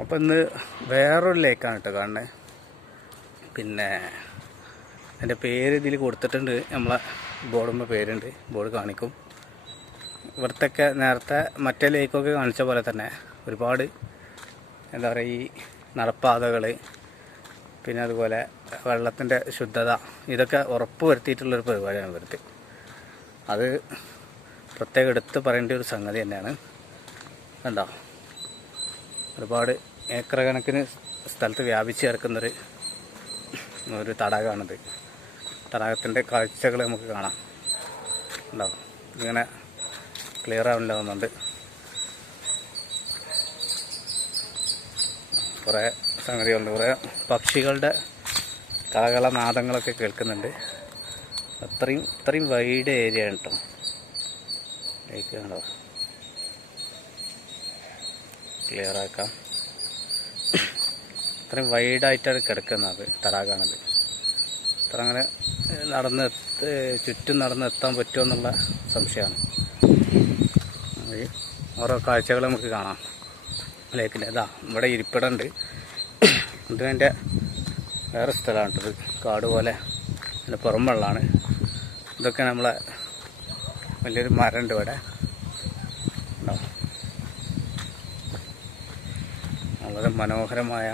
അപ്പോൾ ഇന്ന് വേറൊരു ലേക്കാണ് കേട്ടോ കാണുന്നത്. പിന്നെ എൻ്റെ പേര് ഇതിൽ കൊടുത്തിട്ടുണ്ട്, നമ്മളെ ബോർഡുമ്പോൾ പേരുണ്ട്, ബോർഡ് കാണിക്കും. ഇവിടുത്തൊക്കെ നേരത്തെ മറ്റേ ലേക്കൊക്കെ കാണിച്ച പോലെ തന്നെ ഒരുപാട് എന്താ പറയുക, ഈ നടപ്പാതകൾ, പിന്നെ അതുപോലെ വെള്ളത്തിൻ്റെ ശുദ്ധത, ഇതൊക്കെ ഉറപ്പ് വരുത്തിയിട്ടുള്ളൊരു പരിപാടിയാണ് ഇവർക്ക്. അത് പ്രത്യേകം എടുത്ത് പറയേണ്ട ഒരു സംഗതി തന്നെയാണ്. കണ്ടോ, ഒരുപാട് ഏക്കർ കണക്കിന് സ്ഥലത്ത് വ്യാപിച്ച് കിടക്കുന്നൊരു തടാകമാണിത്. തടാകത്തിൻ്റെ കാഴ്ചകൾ നമുക്ക് കാണാം. ഉണ്ടോ, ഇങ്ങനെ ക്ലിയർ ആവില്ല തോന്നുന്നുണ്ട്. കുറേ സംഗതികളുണ്ട്, കുറേ പക്ഷികളുടെ കളകളനാദങ്ങളൊക്കെ കേൾക്കുന്നുണ്ട്. ഇത്രയും വൈഡ് ഏരിയ ആണ് കേട്ടോ ലേക്ക്. കണ്ടോ, ക്ലിയർ ആക്കാം. ഇത്രയും വൈഡായിട്ടാണ് കിടക്കുന്നത് തടാകമാണത്. അത്ര അങ്ങനെ ചുറ്റും നടന്നെത്താൻ പറ്റുമോ എന്നുള്ള സംശയമാണ്. ഓരോ കാഴ്ചകൾ നമുക്ക് കാണാം ലേക്കിൻ്റെ. ഇതാ ഇവിടെ ഇരിപ്പിടമുണ്ട്. ഇതിൻ്റെ വേറെ സ്ഥലമാണ് ഇത്, കാട് പോലെ അതിൻ്റെ പുറം വെള്ളമാണ്. ഇതൊക്കെ നമ്മളെ വലിയൊരു മരമുണ്ട് ഇവിടെ. ഉണ്ടാവും വളരെ മനോഹരമായ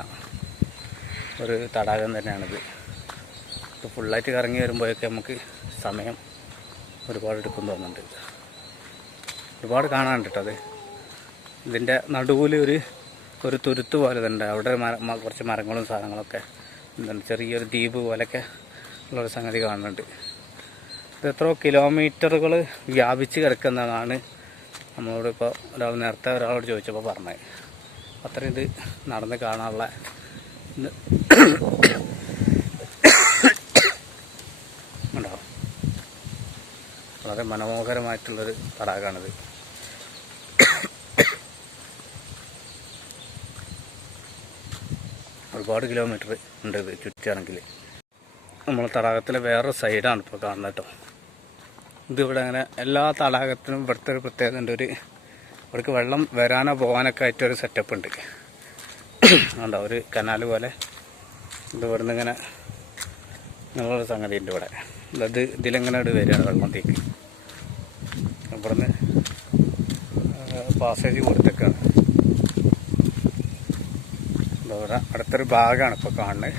ഒരു തടാകം തന്നെയാണിത്. ഇപ്പോൾ ഫുള്ളായിട്ട് കറങ്ങി വരുമ്പോഴൊക്കെ നമുക്ക് സമയം ഒരുപാട് എടുക്കും തോന്നുന്നുണ്ട്. ഒരുപാട് കാണാനുണ്ട് കേട്ടോ അത്. ഇതിൻ്റെ നടുവിൽ ഒരു തുരുത്ത് പോലെ തന്നെ അവിടെ കുറച്ച് മരങ്ങളും സാധനങ്ങളൊക്കെ എന്താണ്, ചെറിയൊരു ദ്വീപ് പോലെയൊക്കെ ഉള്ളൊരു സംഗതി കാണുന്നുണ്ട്. ഇത് എത്രയോ കിലോമീറ്ററുകൾ വ്യാപിച്ച് കിടക്കുന്നതാണ് നമ്മളോട് ഇപ്പോൾ നേരത്തെ ഒരാളോട് ചോദിച്ചപ്പോൾ പറഞ്ഞത്. അത്രയും ഇത് നടന്ന് കാണാനുള്ള ഉണ്ടാവും. വളരെ മനോഹരമായിട്ടുള്ളൊരു തടാകമാണിത്. ഒരുപാട് കിലോമീറ്റർ ഉണ്ട് ഇത് ചുറ്റുകയാണെങ്കിൽ. നമ്മൾ തടാകത്തിലെ വേറൊരു സൈഡാണ് ഇപ്പോൾ കാണുന്നത് കേട്ടോ. ഇതിവിടെ അങ്ങനെ എല്ലാ തടാകത്തിനും ഇവിടുത്തെ ഒരു പ്രത്യേകത ഉണ്ട്. ഇവിടേക്ക് വെള്ളം വരാനോ പോകാനൊക്കെ ആയിട്ടൊരു സെറ്റപ്പ് ഉണ്ട്. ഉണ്ടോ, ഒരു കനാൽ പോലെ ഇത് ഇവിടുന്ന് ഇങ്ങനെ നിങ്ങളൊരു സംഗതി ഉണ്ട് ഇവിടെ. ഇതിലെങ്ങനെ വരികയാണ് വെള്ളത്തേക്ക്. ഇവിടുന്ന് പാസേജ് കൊടുത്തേക്കാണ്. ഇവിടെ അടുത്തൊരു ഭാഗമാണ് ഇപ്പോൾ കാണുന്നത്.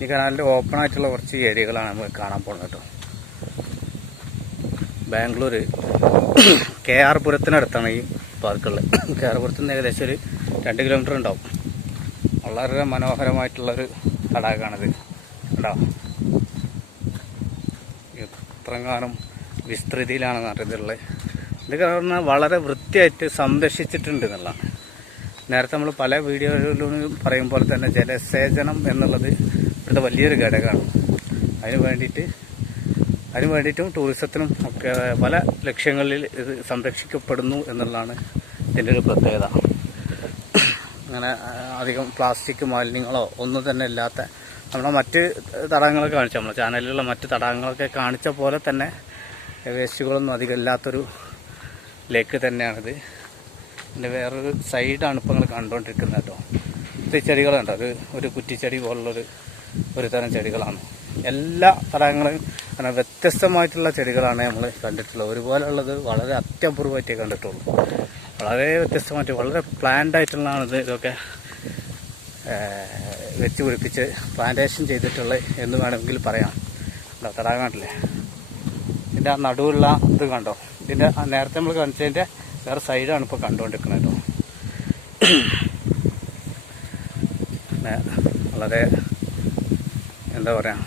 ഈ കനാലിൻ്റെ ഓപ്പൺ ആയിട്ടുള്ള കുറച്ച് ഏരിയകളാണ് നമ്മൾ കാണാൻ പോകുന്നത് കേട്ടോ. ബാംഗ്ലൂർ KR പുരത്തിനടുത്താണ് ഈ പാർക്കുള്ളത്. KR പുരത്തിൽ നിന്ന് ഏകദേശം ഒരു 2 കിലോമീറ്റർ ഉണ്ടാവും. വളരെ മനോഹരമായിട്ടുള്ളൊരു തടാകമാണിത്. ഉണ്ടാവും എത്രങ്ങാനും വിസ്തൃതിയിലാണ് നടന്നിട്ടുള്ളത്. ഇത് കാരണം വളരെ വൃത്തിയായിട്ട് സംരക്ഷിച്ചിട്ടുണ്ട് എന്നുള്ളതാണ്. നേരത്തെ നമ്മൾ പല വീഡിയോകളിലും പറയും പോലെ തന്നെ ജലസേചനം എന്നുള്ളത് ഇവിടുത്തെ വലിയൊരു ഘടകമാണ്. അതിന് വേണ്ടിയിട്ടും ടൂറിസത്തിനും ഒക്കെ പല ലക്ഷ്യങ്ങളിൽ ഇത് സംരക്ഷിക്കപ്പെടുന്നു എന്നുള്ളതാണ് ഇതിൻ്റെ ഒരു പ്രത്യേകത. അങ്ങനെ അധികം പ്ലാസ്റ്റിക് മാലിന്യങ്ങളോ ഒന്നും തന്നെ ഇല്ലാത്ത, നമ്മളെ മറ്റ് തടാകങ്ങളൊക്കെ കാണിച്ചു, നമ്മളെ ചാനലിലുള്ള മറ്റ് തടാകങ്ങളൊക്കെ കാണിച്ച പോലെ തന്നെ വേസ്റ്റുകളൊന്നും അധികം ഇല്ലാത്തൊരു ലേക്ക് തന്നെയാണിത്. ഇതിൻ്റെ വേറൊരു സൈഡാണ് ഇപ്പോൾ നിങ്ങൾ കണ്ടുകൊണ്ടിരിക്കുന്നത് കേട്ടോ. ഇത് ചെടികളുണ്ട്, അത് ഒരു കുറ്റിച്ചെടി ഒരു തരം ചെടികളാണ്. എല്ലാ തടാകങ്ങളും വ്യത്യസ്തമായിട്ടുള്ള ചെടികളാണ് നമ്മൾ കണ്ടിട്ടുള്ളത്. ഒരുപോലെ ഉള്ളത് വളരെ അത്യപൂർവമായിട്ടേ കണ്ടിട്ടുള്ളൂ. വളരെ വ്യത്യസ്തമായിട്ട് വളരെ പ്ലാൻഡ് ആയിട്ടുള്ളതാണ് ഇതൊക്കെ വെച്ച് പിടിപ്പിച്ച് പ്ലാന്റേഷൻ ചെയ്തിട്ടുള്ളത് എന്ന് വേണമെങ്കിൽ പറയാം. തടാകം കണ്ടില്ലേ, ഇതിൻ്റെ ആ നടുവുള്ള ഇത് കണ്ടോ. ഇതിൻ്റെ നേരത്തെ നമ്മൾ കാണിച്ചതിൻ്റെ വേറെ സൈഡാണ് ഇപ്പോൾ കണ്ടുകൊണ്ടിരിക്കുന്നത് കേട്ടോ. വളരെ എന്താ പറയുക,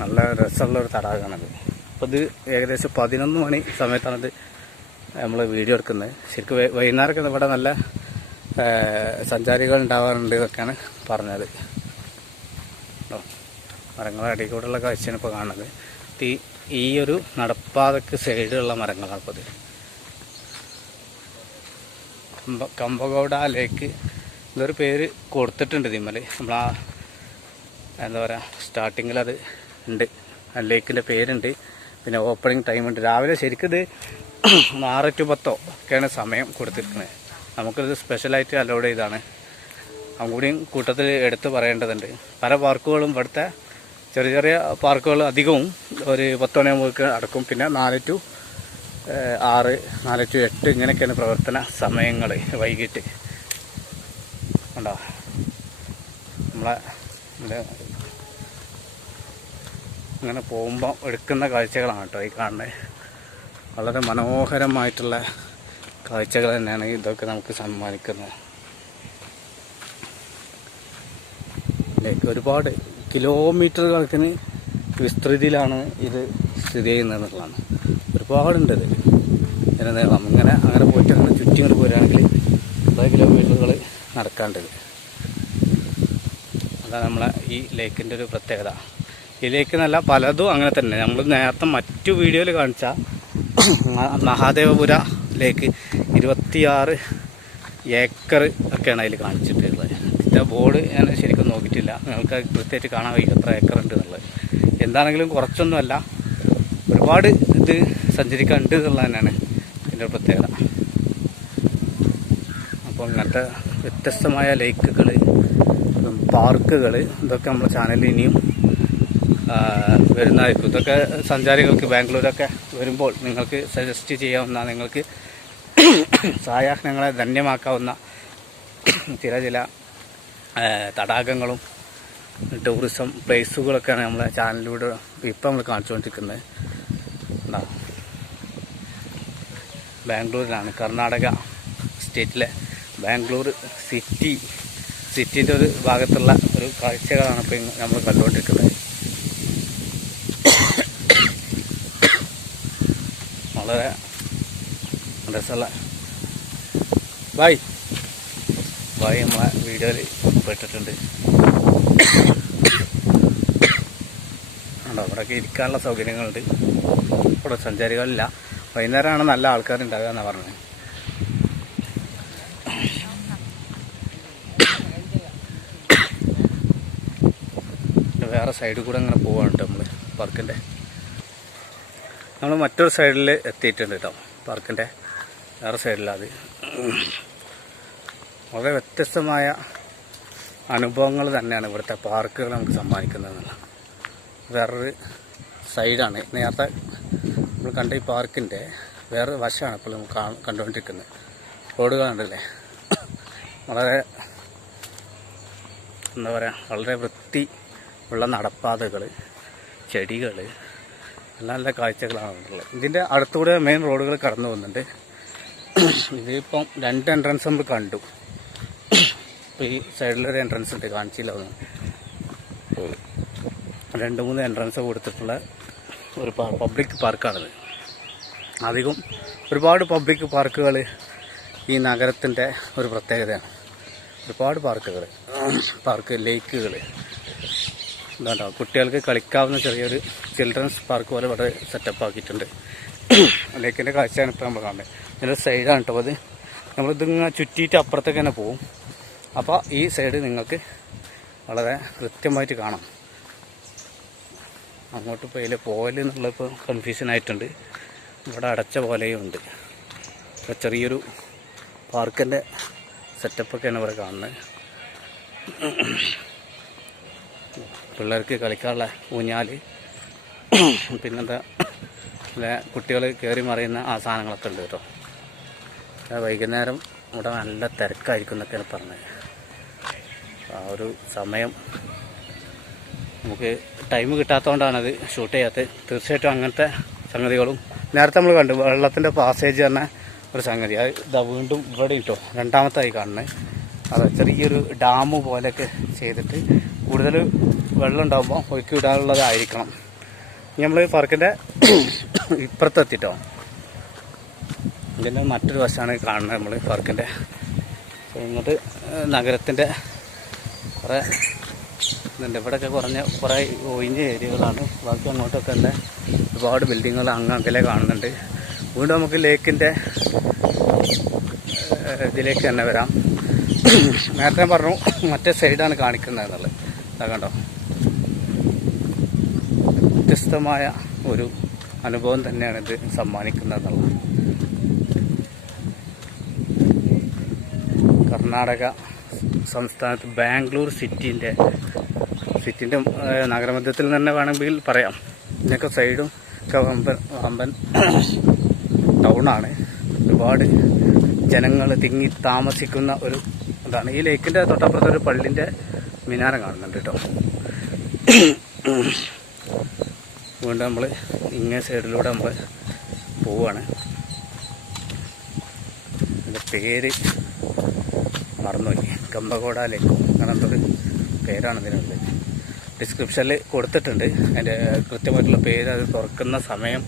നല്ല രസമുള്ളൊരു തടാകമാണത്. അപ്പോൾ ഇത് ഏകദേശം 11 മണി സമയത്താണിത് നമ്മൾ വീഡിയോ എടുക്കുന്നത്. ശരിക്കും വൈകുന്നേരമൊക്കെ ഇവിടെ നല്ല സഞ്ചാരികൾ ഉണ്ടാവാറുണ്ട് എന്നൊക്കെയാണ് പറഞ്ഞത്. മരങ്ങളുടെ അടിയിൽ കൂടെയുള്ള കാഴ്ചയാണ് ഇപ്പോൾ കാണുന്നത്. ഈ ഒരു നടപ്പാതയ്ക്ക് സൈഡിലുള്ള മരങ്ങളാണ് ഇപ്പോൾ ഇത്. കമ്പഗൗഡ ലേക്ക് ഇതൊരു പേര് കൊടുത്തിട്ടുണ്ട് ഇതിന്മേൽ. നമ്മളാ എന്താ പറയുക, സ്റ്റാർട്ടിങ്ങിൽ അത് ഉണ്ട്, ലേക്കിൻ്റെ പേരുണ്ട്. പിന്നെ ഓപ്പണിംഗ് ടൈമുണ്ട്. രാവിലെ ശരിക്കും ഇത് 6 to 10 ഒക്കെയാണ് സമയം കൊടുത്തിരിക്കുന്നത്. നമുക്കിത് സ്പെഷ്യലായിട്ട് അലോഡ് ചെയ്താണ്. അതും കൂടിയും കൂട്ടത്തിൽ എടുത്ത് പറയേണ്ടതുണ്ട്. പല പാർക്കുകളും ഇവിടുത്തെ ചെറിയ ചെറിയ പാർക്കുകൾ അധികവും ഒരു 10 മണിയാകുമ്പോഴേക്ക് അടക്കും. പിന്നെ 4 to 6, 4 to 8 ഇങ്ങനെയൊക്കെയാണ് പ്രവർത്തന സമയങ്ങൾ. വൈകിട്ട് ഉണ്ടോ നമ്മളെ ഇങ്ങനെ പോകുമ്പോൾ എടുക്കുന്ന കാഴ്ചകളാണ് കേട്ടോ ഈ കാണുന്നത്. വളരെ മനോഹരമായിട്ടുള്ള കാഴ്ചകൾ തന്നെയാണ് ഇതൊക്കെ നമുക്ക് സമ്മാനിക്കുന്നത്. ഒരുപാട് കിലോമീറ്റർ കണക്കിന് വിസ്തൃതിയിലാണ് ഇത് സ്ഥിതി ചെയ്യുന്നത് എന്നുള്ളതാണ്. ഒരുപാടുണ്ട് ഇത് ഇതിന് നീളം. അങ്ങനെ പോയിട്ട് അങ്ങനെ ചുറ്റി ഇങ്ങോട്ട് പോരുകയാണെങ്കിൽ 10 കിലോമീറ്ററുകൾ നടക്കാണ്ടത്. അതാണ് നമ്മളെ ഈ ലേക്കിൻ്റെ ഒരു പ്രത്യേകത. ഈ ലേക്ക് എന്നല്ല പലതും അങ്ങനെ തന്നെ. നമ്മൾ നേരത്തെ മറ്റു വീഡിയോയിൽ കാണിച്ച മഹാദേവപുര ലേക്ക് 26 ഏക്കർ ഒക്കെയാണ് അതിൽ കാണിച്ചിട്ടുള്ളത്. ഇതിൻ്റെ ബോർഡ് ഞാൻ ശരിക്കും നോക്കിയിട്ടില്ല. നിങ്ങൾക്ക് കൃത്യമായിട്ട് കാണാൻ കഴിയും എത്ര ഏക്കർ ഉണ്ട് എന്നുള്ളത്. എന്താണെങ്കിലും കുറച്ചൊന്നുമല്ല, ഒരുപാട് ഇത് സഞ്ചരിക്കാനുണ്ട് എന്നുള്ളത് തന്നെയാണ് ഇതിൻ്റെ പ്രത്യേകത. അപ്പോൾ ഇങ്ങനത്തെ വ്യത്യസ്തമായ ലേക്കുകൾ, പാർക്കുകൾ ഇതൊക്കെ നമ്മുടെ ചാനലിൽ ഇനിയും വരുന്നതായിരിക്കും. ഇതൊക്കെ സഞ്ചാരികൾക്ക് ബാംഗ്ലൂരൊക്കെ വരുമ്പോൾ നിങ്ങൾക്ക് സജസ്റ്റ് ചെയ്യാവുന്ന, നിങ്ങൾക്ക് സായാഹ്നങ്ങളെ ധന്യമാക്കാവുന്ന ചില തടാകങ്ങളും ടൂറിസം പ്ലേസുകളൊക്കെയാണ് നമ്മളെ ചാനലിലൂടെ ഇപ്പം നമ്മൾ കാണിച്ചുകൊണ്ടിരിക്കുന്നത്. ബാംഗ്ലൂരിലാണ്, കർണാടക സ്റ്റേറ്റിലെ ബാംഗ്ലൂർ സിറ്റിൻ്റെ ഒരു ഭാഗത്തുള്ള ഒരു കാഴ്ചകളാണ് ഇപ്പം നമ്മൾ കണ്ടുകൊണ്ടിരിക്കുന്നത്. വളരെ രസമുള്ള ബായ് നമ്മളെ വീഡിയോയിൽ പെട്ടിട്ടുണ്ട്. അവിടെയൊക്കെ ഇരിക്കാനുള്ള സൗകര്യങ്ങളുണ്ട്. ഇവിടെ സഞ്ചാരികളില്ല. വൈകുന്നേരമാണ് നല്ല ആൾക്കാരുണ്ടാവുക എന്നാണ് പറഞ്ഞത്. വേറെ സൈഡിൽ കൂടെ അങ്ങനെ പോവാണ് നമ്മൾ പാർക്കിൻ്റെ. നമ്മൾ മറ്റൊരു സൈഡിൽ എത്തിയിട്ടുണ്ട് കേട്ടോ. പാർക്കിൻ്റെ വേറെ സൈഡിലത് വളരെ വ്യത്യസ്തമായ അനുഭവങ്ങൾ തന്നെയാണ് ഇവിടുത്തെ പാർക്കുകൾ നമുക്ക് സമ്മാനിക്കുന്നതെന്നുള്ള വേറൊരു സൈഡാണ്. നേരത്തെ നമ്മൾ കണ്ട ഈ പാർക്കിൻ്റെ വേറൊരു വശമാണ് ഇപ്പോൾ നമുക്ക് കണ്ടുകൊണ്ടിരിക്കുന്നത്. റോഡുകളുണ്ടല്ലേ, വളരെ എന്താ പറയുക, വളരെ വൃത്തി ഉള്ള നടപ്പാതകൾ, ചെടികൾ, നല്ല നല്ല കാഴ്ചകളാണ് ഉള്ളത്. ഇതിൻ്റെ അടുത്തൂടെ മെയിൻ റോഡുകൾ കടന്നു പോകുന്നുണ്ട്. ഇതിപ്പം 2 എൻട്രൻസ് നമ്മൾ കണ്ടു. ഇപ്പോൾ ഈ സൈഡിലൊരു എൻട്രൻസ് ഉണ്ട്, കാണിച്ചില്ല ഒന്നും. 2-3 എൻട്രൻസ് കൊടുത്തിട്ടുള്ള ഒരു പബ്ലിക് പാർക്കാണിത്. അധികം ഒരുപാട് പബ്ലിക് പാർക്കുകൾ ഈ നഗരത്തിൻ്റെ ഒരു പ്രത്യേകതയാണ്. ഒരുപാട് പാർക്ക് ലേക്കുകൾ എന്താ, കുട്ടികൾക്ക് കളിക്കാവുന്ന ചെറിയൊരു ചിൽഡ്രൻസ് പാർക്ക് പോലെ ഇവിടെ സെറ്റപ്പ് ആക്കിയിട്ടുണ്ട്. ലേക്കിൻ്റെ കാഴ്ചയാണ് ഇപ്പോൾ നമ്മൾ കാണുന്നത്. ഇതിൻ്റെ സൈഡാണ് കേട്ടോ അത്. നമ്മളിതിങ്ങനെ ചുറ്റിയിട്ട് അപ്പുറത്തേക്ക് തന്നെ പോവും. അപ്പോൾ ഈ സൈഡ് നിങ്ങൾക്ക് വളരെ കൃത്യമായിട്ട് കാണാം. അങ്ങോട്ട് ഇപ്പോൾ ഇതിൽ പോകലെന്നുള്ള ഇപ്പോൾ കൺഫ്യൂഷൻ ആയിട്ടുണ്ട്. ഇവിടെ അടച്ച പോലെയും ഉണ്ട്. ഇപ്പോൾ ചെറിയൊരു പാർക്കിൻ്റെ സെറ്റപ്പൊക്കെയാണ് ഇവിടെ കാണുന്നത്. പിള്ളേർക്ക് കളിക്കാനുള്ള ഊഞ്ഞാൽ, പിന്നെന്താ കുട്ടികൾ കയറി മറിയുന്ന ആ സാധനങ്ങളൊക്കെ ഉണ്ട് കേട്ടോ. വൈകുന്നേരം ഇവിടെ നല്ല തിരക്കായിരിക്കും എന്നൊക്കെയാണ് പറഞ്ഞത്. ആ ഒരു സമയം നമുക്ക് ടൈം കിട്ടാത്തതുകൊണ്ടാണത് ഷൂട്ട് ചെയ്യാത്തത്. തീർച്ചയായിട്ടും അങ്ങനത്തെ സംഗതികളും നേരത്തെ നമ്മൾ കണ്ടു. വെള്ളത്തിൻ്റെ പാസേജ് പറഞ്ഞ ഒരു സംഗതി, അത് ഇതാ വീണ്ടും ഇവിടെ കിട്ടോ രണ്ടാമത്തായി കാണുന്നത്. അത് ചെറിയൊരു ഡാം പോലെയൊക്കെ ചെയ്തിട്ട് കൂടുതൽ വെള്ളം ഉണ്ടാകുമ്പോൾ ഒഴുക്കി വിടാനുള്ളതായിരിക്കണം. നമ്മൾ പാർക്കിൻ്റെ ഇപ്പുറത്തെത്തിട്ടോ. ഇതിൻ്റെ മറ്റൊരു വശമാണ് കാണുന്നത് നമ്മൾ പാർക്കിൻ്റെ. ഇങ്ങോട്ട് നഗരത്തിൻ്റെ കുറേ ഇതുണ്ട്. ഇവിടെയൊക്കെ കുറേ ഒഴിഞ്ഞ ഏരിയകളാണ്. ബാക്കി അങ്ങോട്ടൊക്കെ തന്നെ ഒരുപാട് ബിൽഡിങ്ങുകൾ അങ്ങകലെ കാണുന്നുണ്ട്. വീണ്ടും നമുക്ക് ലേക്കിൻ്റെ ഇതിലേക്ക് തന്നെ വരാം. നേരത്തെ പറഞ്ഞു മറ്റേ സൈഡാണ് കാണിക്കുന്നത് എന്നുള്ളത്. അതാ കണ്ടോ, വ്യത്യസ്തമായ ഒരു അനുഭവം തന്നെയാണ് ഇത് സമ്മാനിക്കുന്നത് എന്നുള്ളത്. കർണാടക സംസ്ഥാനത്ത് ബാംഗ്ലൂർ സിറ്റിൻ്റെ നഗരമധ്യത്തിൽ തന്നെ വേണമെങ്കിൽ പറയാം. ഇതിനൊക്കെ സൈഡും ഒക്കെ വമ്പൻ ടൗണാണ്. ഒരുപാട് ജനങ്ങൾ തിങ്ങി താമസിക്കുന്ന ഒരു ഇതാണ്. ഈ ലേക്കിൻ്റെ തൊട്ടപ്പുറത്ത് ഒരു പള്ളിൻ്റെ മിനാരം കാണുന്നുണ്ട് കേട്ടോ. വീണ്ടും നമ്മൾ ഇങ്ങേ സൈഡിലൂടെ നമ്മൾ പോവുകയാണ്. ഇതിൻ്റെ പേര് മറന്നുപോയി. ഗംബകോട ലേക്ക് അങ്ങനത്തെ ഒരു പേരാണ് ഇതിനുള്ളത്. ഡിസ്ക്രിപ്ഷനിൽ കൊടുത്തിട്ടുണ്ട് അതിൻ്റെ കൃത്യമായിട്ടുള്ള പേര്, അത് തുറക്കുന്ന സമയം,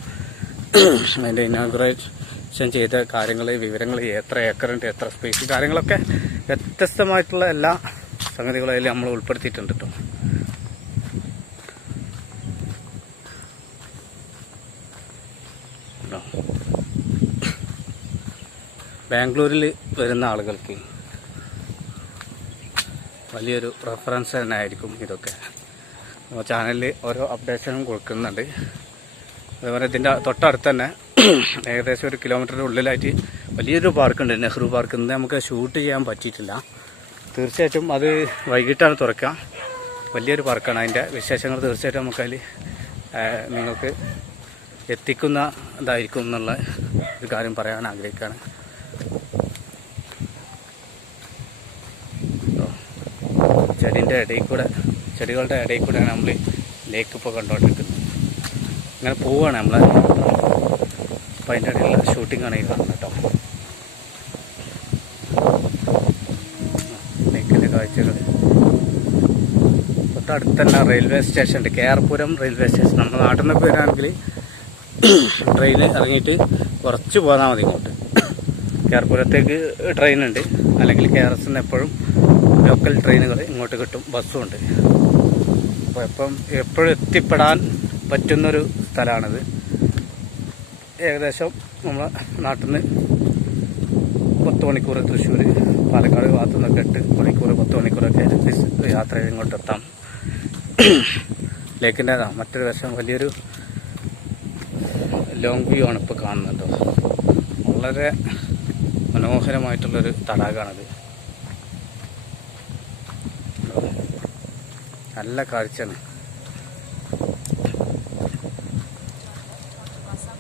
അതിൻ്റെ ഇനോഗ്രേഷൻ ചെയ്ത കാര്യങ്ങൾ, വിവരങ്ങൾ, എത്ര ഏക്കറുണ്ട്, എത്ര സ്പേസ്, കാര്യങ്ങളൊക്കെ വ്യത്യസ്തമായിട്ടുള്ള എല്ലാ സംഗതികളും അതിൽ നമ്മൾ ഉൾപ്പെടുത്തിയിട്ടുണ്ട് കേട്ടോ. ബാംഗ്ലൂരിൽ വരുന്ന ആളുകൾക്ക് വലിയൊരു റെഫറൻസ് തന്നെ ആയിരിക്കും ഇതൊക്കെ. ചാനലിൽ ഓരോ അപ്ഡേഷനും കൊടുക്കുന്നുണ്ട്. അതുപോലെ ഇതിൻ്റെ തൊട്ടടുത്ത് തന്നെ ഏകദേശം 1 കിലോമീറ്ററിൻ്റെ ഉള്ളിലായിട്ട് വലിയൊരു പാർക്കുണ്ട്, നെഹ്റു പാർക്ക്. ഇന്ന് നമുക്ക് ഷൂട്ട് ചെയ്യാൻ പറ്റിയിട്ടില്ല. തീർച്ചയായിട്ടും അത് വൈകിട്ടാണ് തുറക്കുക. വലിയൊരു പാർക്കാണ്. അതിൻ്റെ വിശേഷങ്ങൾ തീർച്ചയായിട്ടും നമുക്കതിൽ നിങ്ങൾക്ക് എത്തിക്കുന്ന ഇതായിരിക്കും എന്നുള്ള ഒരു കാര്യം പറയാൻ ആഗ്രഹിക്കുകയാണ്. ചെടികളുടെ ഇടയിൽ കൂടെയാണ് നമ്മൾ ലേക്ക് ഇപ്പോൾ കണ്ടുകൊണ്ടിരിക്കുന്നത്. ഇങ്ങനെ പോവുകയാണ് നമ്മൾ. അപ്പോൾ അതിൻ്റെ ഇടയിലുള്ള ഷൂട്ടിങ്ങാണ് ഈ കാണുന്നത് കേട്ടോ. ലേക്കിൻ്റെ കാഴ്ചകൾ. തൊട്ടടുത്ത് തന്നെ റെയിൽവേ സ്റ്റേഷൻ ഉണ്ട്, കേർപുരം റെയിൽവേ സ്റ്റേഷൻ. നമ്മുടെ നാട്ടിൽ നിന്നൊക്കെ വരികയാണെങ്കിൽ ട്രെയിൻ ഇറങ്ങിയിട്ട് കുറച്ച് പോന്നാൽ മതി ഇങ്ങോട്ട്. കേർപുരത്തേക്ക് ട്രെയിനുണ്ട്, അല്ലെങ്കിൽ KRS എപ്പോഴും ലോക്കൽ ട്രെയിനുകൾ ഇങ്ങോട്ട് കിട്ടും, ബസ്സും ഉണ്ട്. അപ്പോൾ എപ്പോഴും എത്തിപ്പെടാൻ പറ്റുന്നൊരു സ്ഥലമാണിത്. ഏകദേശം നമ്മളെ നാട്ടിൽ നിന്ന് 10 മണിക്കൂർ, തൃശ്ശൂർ, പാലക്കാട് ഭാഗത്തു നിന്നൊക്കെ 8 മണിക്കൂർ 10 മണിക്കൂറൊക്കെ യാത്ര ചെയ്ത് ഇങ്ങോട്ട് എത്താം. ലേക്കിൻ്റെതാണ് മറ്റൊരു വശം. വലിയൊരു ലോങ് വ്യൂ ആണ് ഇപ്പോൾ കാണുന്നത്. വളരെ മനോഹരമായിട്ടുള്ളൊരു തടാകമാണിത്. നല്ല കാഴ്ചയാണ്.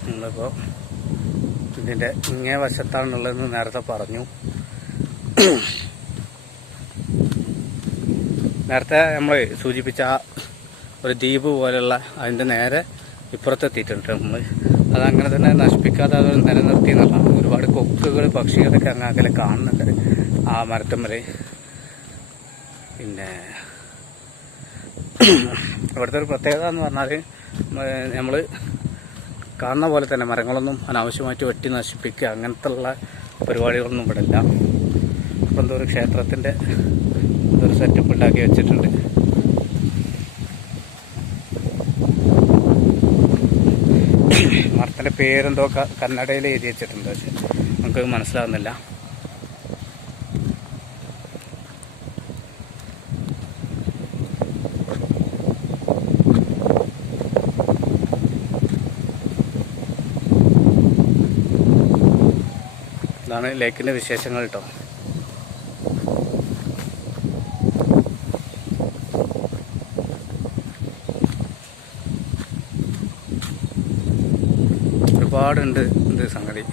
നമ്മളിപ്പോൾ ഇതിൻ്റെ ഇങ്ങേ വശത്താണുള്ളതെന്ന് നേരത്തെ പറഞ്ഞു. നേരത്തെ നമ്മൾ സൂചിപ്പിച്ച ഒരു ദ്വീപ് പോലെയുള്ള അതിൻ്റെ നേരെ ഇപ്പുറത്തെത്തിയിട്ടുണ്ട് നമ്മൾ. അതങ്ങനെ തന്നെ നശിപ്പിക്കാതെ അത് നിലനിർത്തി എന്നുള്ളതാണ്. ഒരുപാട് കൊക്കുകൾ, പക്ഷികളൊക്കെ അങ്ങ് അകലെ കാണുന്നുണ്ട് ആ മരത്തുമ്മൽ. പിന്നെ ഇവിടുത്തെ ഒരു പ്രത്യേകത എന്ന് പറഞ്ഞാൽ നമ്മൾ കാണുന്ന പോലെ തന്നെ മരങ്ങളൊന്നും അനാവശ്യമായിട്ട് വെട്ടി നശിപ്പിക്കുക അങ്ങനത്തെ ഉള്ള പരിപാടികളൊന്നും ഇവിടെ ഇല്ല. അപ്പം എന്തോ ഒരു ക്ഷേത്രത്തിൻ്റെ ഒരു സെറ്റപ്പ് ഉണ്ടാക്കി വെച്ചിട്ടുണ്ട്. മരത്തിൻ്റെ പേരെന്തോ കന്നഡയിൽ എഴുതി വെച്ചിട്ടുണ്ട്, പക്ഷെ നമുക്കത് മനസ്സിലാകുന്നില്ല. ഇതാണ് ലേക്കിൻ്റെ വിശേഷങ്ങൾ കേട്ടോ. ഒരുപാടുണ്ട് ഇത് സംഗതി.